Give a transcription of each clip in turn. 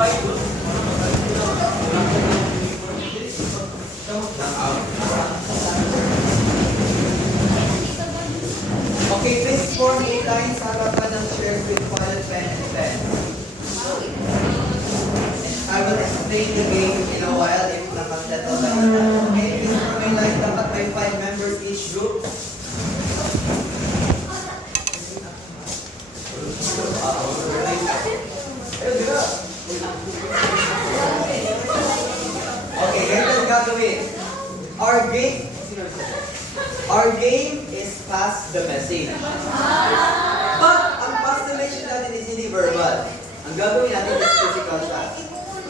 Okay, please form a line sa harapan ng chairs with pilot pen and pen. I will explain the game in a while if nakasettle down. Okay, please form a line. Dapat may 5 members each group. Okay, ganito ang gagawin. Our game is pass the message. But ang pass the message natin is hindi verbal. Ang gagawin natin is physical siya.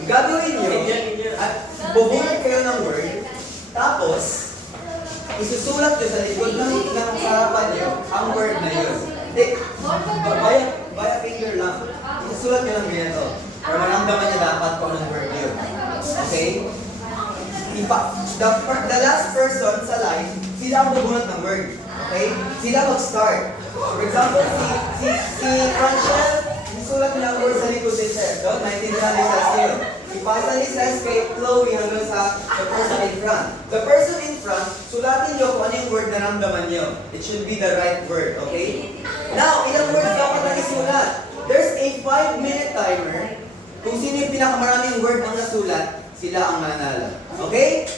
Ang gagawin nyo, bubunod kayo ng word, tapos isusulat nyo sa likod ng harapan nyo ang word na yun. Hindi, via finger lang. Isusulat nyo lang ganito. Para maramdaman nyo dapat kung anong word yun. Okay? The last person sa line, sila ang bubunot ng word. Okay? Sila mag-start. For example, si Franchel, isulat niya ang word sa likod ni Seth. So, naintindihan ni Seth yun. Ipasa ni Seth kay Chloe hanggang sa the person in front. The person in front, sulatin niyo kung ano yung word na ramdaman niyo. It should be the right word. Okay? Now, ilang words dapat na isulat? There's a 5-minute timer. Kung sino yung pinakamaraming word ang nasulat, sila ang mananalo. Okay?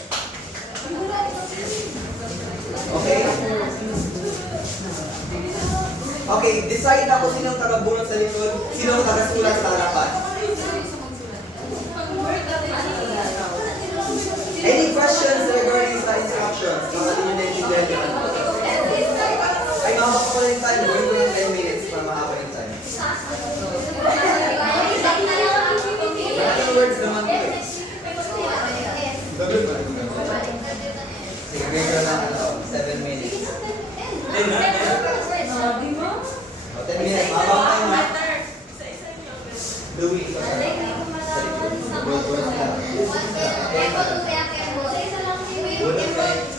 Okay? Okay, decide na kung sino ang tagabunot sa likod, sino ang tagasulat sa harapan. Any questions regarding sa instructions? Baka din yung naintindihan nyo. Ay, mahaba pa yung time. Gawin ko yung 10 minutes para mahaba yung time. Maraming words naman ko eh. Sige, bigyan ko na 7 minutes. 10 minutes, mahaba tayo na. Louis, ito sa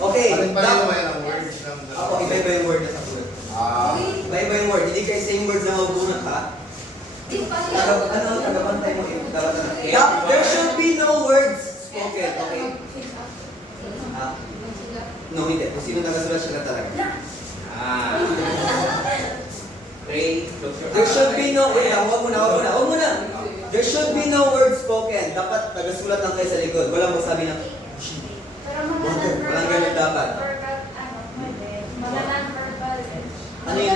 okay. Ako, iba-iba yung word na sa word. Iba-iba yung word. Hindi kayo same word na mabunot, ha? Tagapantay mo eh. There should be no words spoken, okay? No, hindi. Kung sino nagasulat siya na talaga. There should be no, huwag muna. There should be no words spoken. Dapat nagasulat lang kayo sa likod. Walang magsabi na, walang ganun dapat. Ano yun?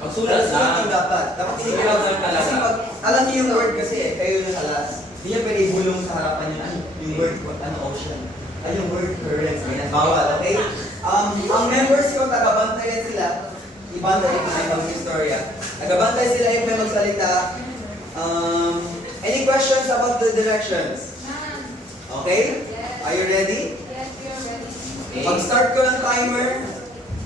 Magsulat lang dapat. Dapat hindi kayo. Kasi pag alam niyo yung word kasi eh, kayo yung alas. Hindi niya pwede bulong sa harapan niyo. Yung word, ocean. Ay, yung word currents. Bawal, okay? Ang members ko, tagabantayan sila. Ibantay ko na yung istorya. Tagabantay sila yung may magsalita. Any questions about the directions? Okay? Are you ready? Yes, we are ready. Pag-start ko ng timer,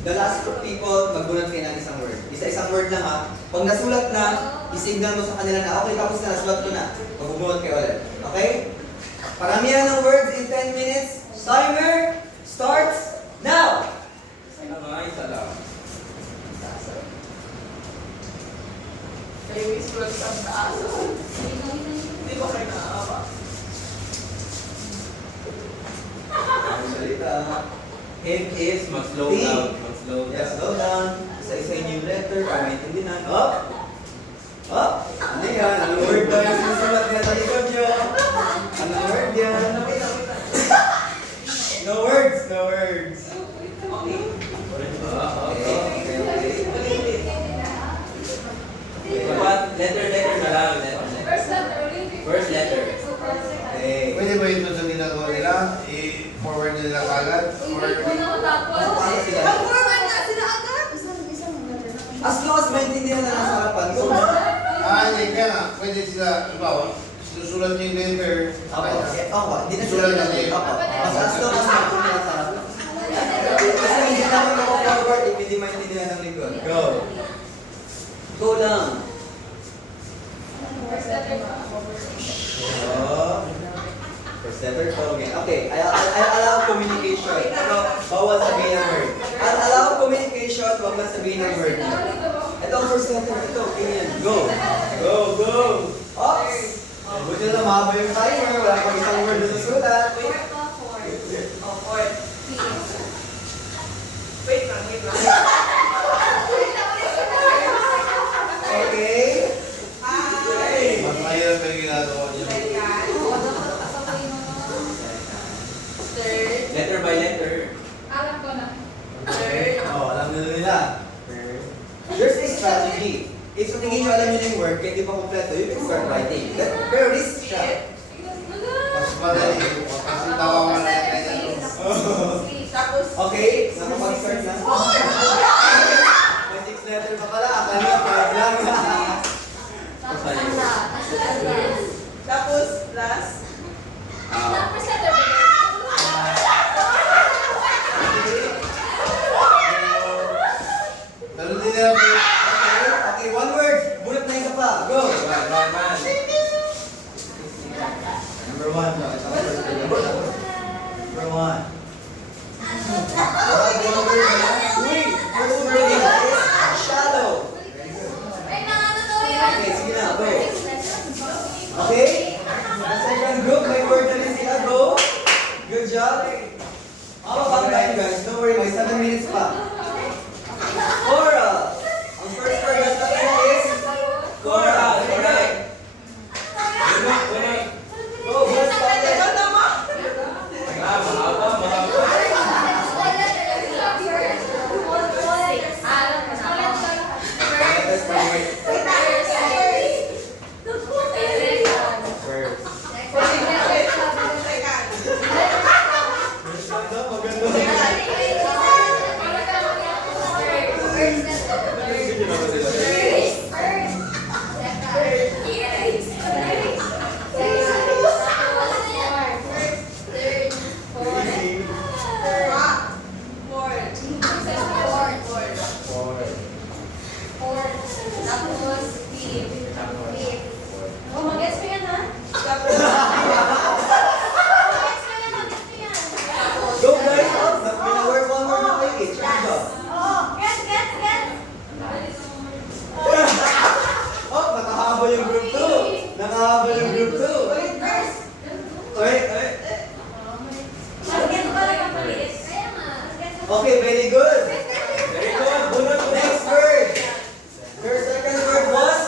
the last people, magbunot kayo ng isang word. Isa-isang word lang ha. Pag nasulat na, isignal mo sa kanila na, okay, tapos na, nasulat ko na. Magbubunot kayo ulit. Okay? Paramihan ng words in 10 minutes. Timer starts now! Kayo is work sa taas. Hindi ba kayo nakakaba? Salita. Hint is mag-slow down. Mag-slow down. Yes, slow down. Isa-isa yung letter para maintindihan. Up! Up! Ano yan? Anong word ba yung sinusulat niya sa likod nyo? Anong word yan? No words, no words. Okay. Letter na lang. First letter, ulit. First letter. Okay. Pwede ba ito sa ginagawa nila? I-forward nila kagad? Or Una ko tapos. Paano sila? Mag-forward na sila agad! As long as maintindihan na lang sa harapan. So, hindi kaya nga. Pwede sila, halimbawa, sinusulat niyo yung letter. Hindi na sila nalagay. Mas as long as maintindihan sa harapan. Kasi hindi namin mako-forward if hindi maintindihan ng likod. Go. Go lang. First letter ba? First letter, okay. I'll allow communication. Pero bawal sabihin ng word. I'll allow communication, huwag lang sabihin ng word. Ito ang first letter. Ito, ganyan. Go. Go, go. Ops. Buti sila na mahaba yung timer, wala pang isang word na sa sulat. Oh, fourth. Wait lang. Okay? Mas mahirap yung ginagawa niya. Third. Letter by letter. Alam ko na. Third. Oh, alam nila. There's a strategy. If sa tingin nyo alam nyo yung word, kaya di pa kompleto, you can start writing. Pero risk siya. Mas madali. Kasi tawagan na yung Tapos, Okay? Nakapag-start na? May 6 letter pa pala. Akala 5 lang. tapos, last. Pero hindi nila po. Okay, one word. Bunot na isa pa. Go! Man. Number 1. Number 1. Okay, one word na. Uy! First word is shallow. Okay, sige na. Go. Okay? The second group, may word na rin sila. Go. Good job. Bang time, guys. Don't worry, may 7 minutes pa. Coral. Ang first word na sa kanila is coral. Correct. Go, bunot pa ulit. Tagal naman. Mahaba. That's the word. First. Go guys! May one word na kayo. Good job. Oh, nakahabol yung group 2. Nakahabol yung group 2. Wait. Okay, very good. Very good. Bunot. Next word. Your second word was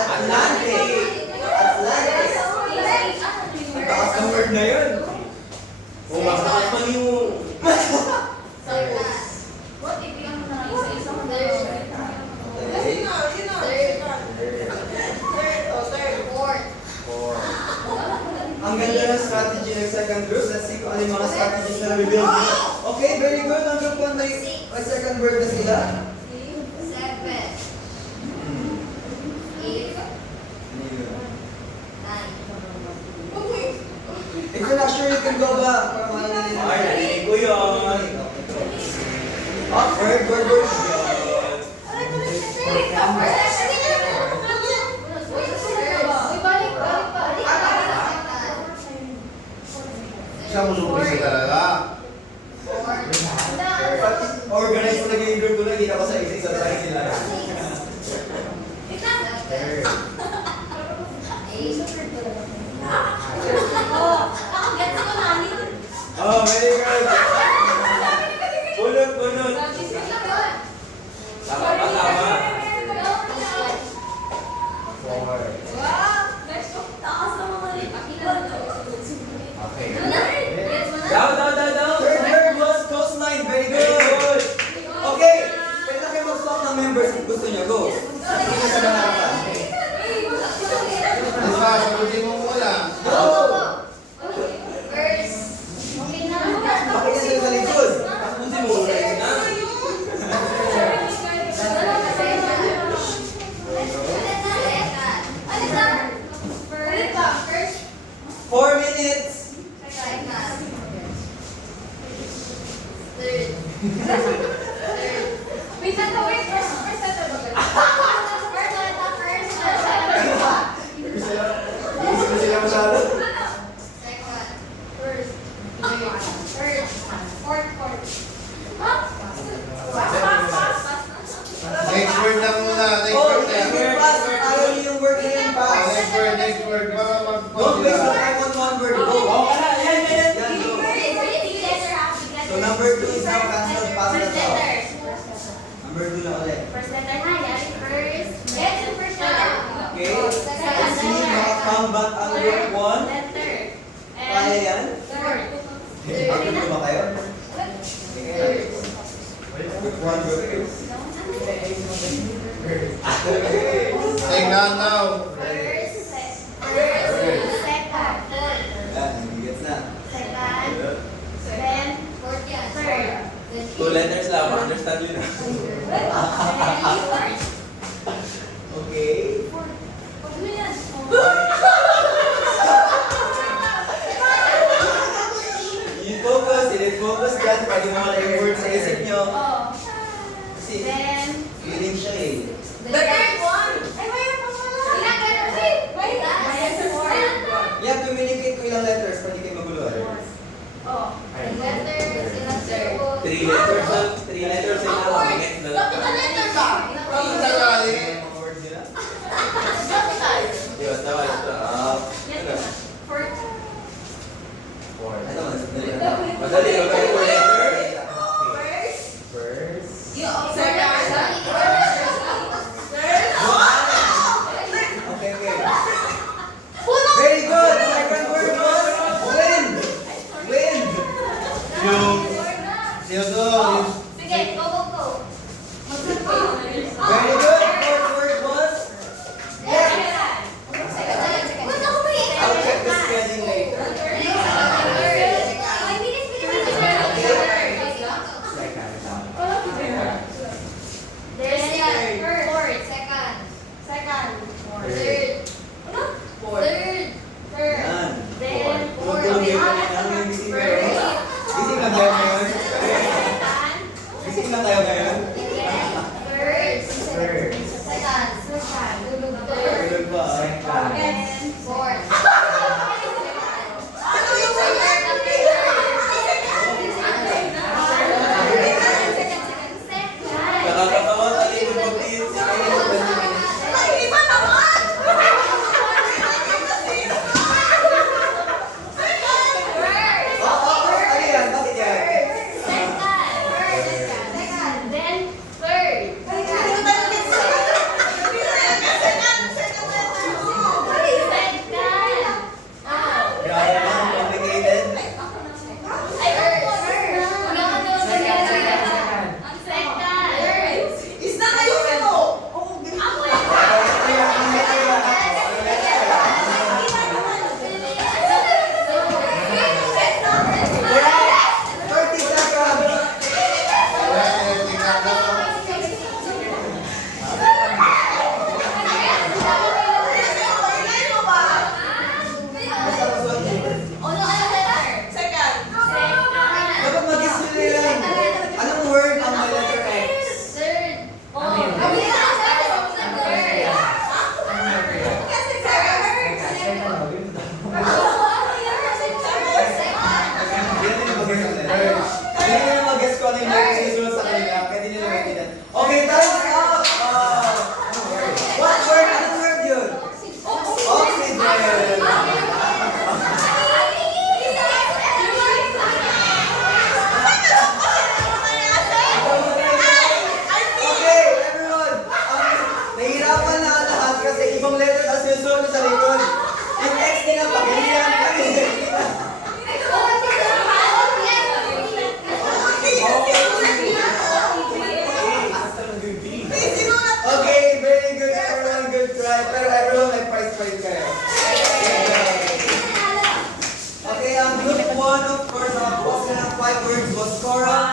Atlantic. Atlantic. Ang taas ng word na yun. Oh, mataas man yung... Ang ganda ng strategy ng second group. Let's see kung ano yung mga strategies na nabibuild nila. Okay, very good. Ang group 1 may second word na sila. If you're not sure, you can go back. Para malaman nila. Ay, narinig ko yun. Word. Siya mo sumisi talaga. Organize talaga yung group ko na kita ko sa isa sa sila. Oh, very good. Bunot. Tama. Down. Third word was coastline. Very good. Okay, pwede na kayo mag-swap ng members kung gusto nyo. Go. Sige na sa mga harapan. Di ba, sagutin mo muna. Go! Bakit yan sila sa likod? Tapusin mo muna yun na. First. 4 minutes. Wait, first letter ba? Gusto na sila masyado. Next word na muna. Next Oh, word na. next word pass. Ayaw niyo yung word na yun, pass. Next word. Para mag-pause. Don't Number 2 is now cancelled. Pass First na to. letter. Number 2 na ulit. First letter na yan. First. Yes, yung first letter. Okay? Second Let's see, letter. makakambat ang group 1. Letter. Kaya yan? Third. Agree na ba kayo? Okay. Group 1, group 2. Second now. First. Second. Yan, nagigits na. Second. Then. Third. 2 letters lang, ma-understand nyo na. Then. Okay. Ano yan? I-focus, i-focus dyan. Pwede mo wala yung words sa isip nyo. Oh. Kasi, Then. feeling siya eh. The third one. Ay, mayroon pa pala. Ilang ganun? Wait. You have to communicate kung ilang letters. Pwede kayo maguluhan. Oh. Letters. Ilang circle. 3 letters lang. 3 letters lang. Next na lang. Bakit ang letter ba? Ang tagali. Mga words nila. Bakit tayo? Yun, tama ito. Yes, fourth. Ano, madali lang. Madali, okay po letter. First. Second. Okay, okay. Very good! Second word was wind! Wind! Theodore. Sige, go, go, go. Very good! Fourth word was air. I'll check the spelling later. Yan. Gising lang kayo ngayon? Gising lang kayo ngayon? Third. Tulog ba? Nakakatawa sa iyo yung pag-iit. Ano yan? Bakit yan? Then third. Grabe naman, complicated. Is na kayo ito? Yeah! 30 seconds! Basta masuot niyo. Second. Dapat mag-guess nyo yan. Anong word ang may letter X? Hindi nila mag-guess ang letter. Hindi nila mag-guess kung ano yung letter sinusunod sa kanila. Kaya hindi nila maintindihan. Okay, time's up! What word? Anong word yun? Oxygen! Okay, everyone. Nahihirapan na ang lahat kasi ibang letter ang sinusunod sa likod. Yung X nila pag ganyan. Okay, very good everyone. Good try. Pero everyone may prize pa rin kayo. Okay, ang group 1 of course, nakapost na ng 5 words was Cora,